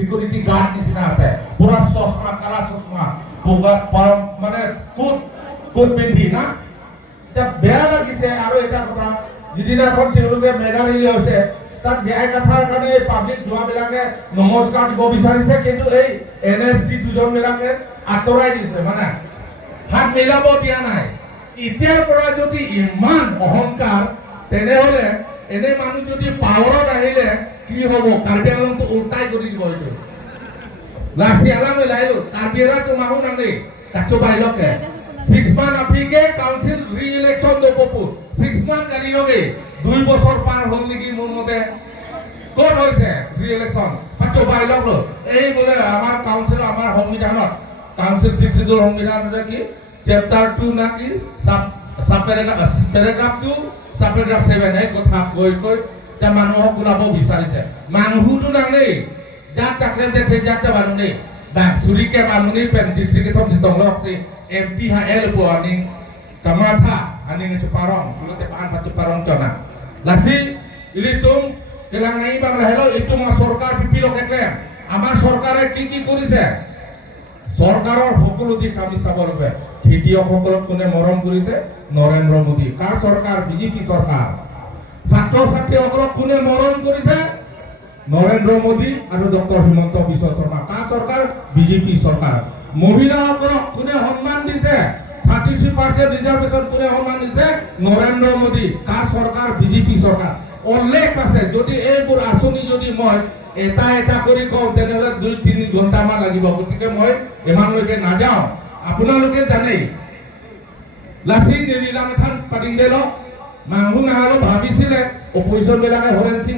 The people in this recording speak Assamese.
সিকিউরিটি গার্ড নিচিনা আছে পুরা চশমা কালা চশমা মানে কোট পিন্ধি না এটা বেয়া লাগিছে আৰু এটা কথা যিদিনাখন তেওঁলোকে মেগা ৰেলী হৈছে তাত ন্যায় কথাৰ কাৰণে পাব্লিক যোৱাবিলাকে নমস্কাৰ দিব বিচাৰিছে কিন্তু এই এনএসজি দুজনবিলাকে আঁতৰাই দিছে মানে হাত মিলাব দিয়া নাই এতিয়াৰ পৰা যদি ইমান অহংকাৰ তেনেহলে এনে মানুহ যদি পাৱাৰত আহিলে কি হ'ব কাৰ্বি আংলংটো উল্টাই কৰি দিব এইটো লাসি আলাম লাইলো কাৰ্বিৰা তো মাহু নাংনি কাটো বাইলকে 6 মান আপিকে কাউন্সিল রি-ইলেকশন দো পপু 6 মান গালিয়োগে 2 বছর পার হল নেকি মোর মতে কোন হইছে রি-ইলেকশন কাটো বাইলক এই বলে আমার কাউন্সিল আমার সংবিধানত কাউন্সিল শিডিউল সংবিধানত কি চ্যাপ্টার 2 নাকি সাব প্যারাগ্রাফ 2 সাব প্যারাগ্রাফ 7 এই কথা কই তা মানুহক গুলাব বিচাৰিছে মাংহুটো নাংনি যাক taklen te jak ta banuni ba suri ke banuni pen district ke thom jitong lok si MP HL po aning kamatha aning ceparong kulo te pan ceparong chona lasi ilitung kelang nai bang lahelo itu ma sorkar pipilo kekle amar sorkare ki koriছে সরকারের সকলো দিক আমি চাব লাগে খেতিয়কসকলক কোনে মৰম কৰিছে নৰেন্দ্ৰ মোদী কাৰ সৰকাৰ বিজেপি সৰকাৰ ছাত্ৰ ছাত্ৰীসকলক কোনে মৰম কৰিছে নরেন্দ্র মোদী আর ডক্টর হিমন্ত বিশ্ব শর্মা কা সরকার বিজেপি সরকার মহিলাসকলক কোনে সম্মান দিছে 33% রিজার্ভেশন কোনে সম্মান দিছে নরেন্দ্র মোদী কা সরকার বিজেপি সরকার উল্লেখ আছে যদি এইবোৰ আঁচনি যদি মই এটা কৰি কওঁ তেনেহলে 2-3 ঘণ্টা মান লাগিব গতিকে মই ইমানলৈকে নাযাওঁ আপোনালোকে জানেই লাসি নিলাম এখন পাতিং দেলো মানুহ নাহালো ভাবিছিলে অপজিশন বিলাকে হৰেন সিং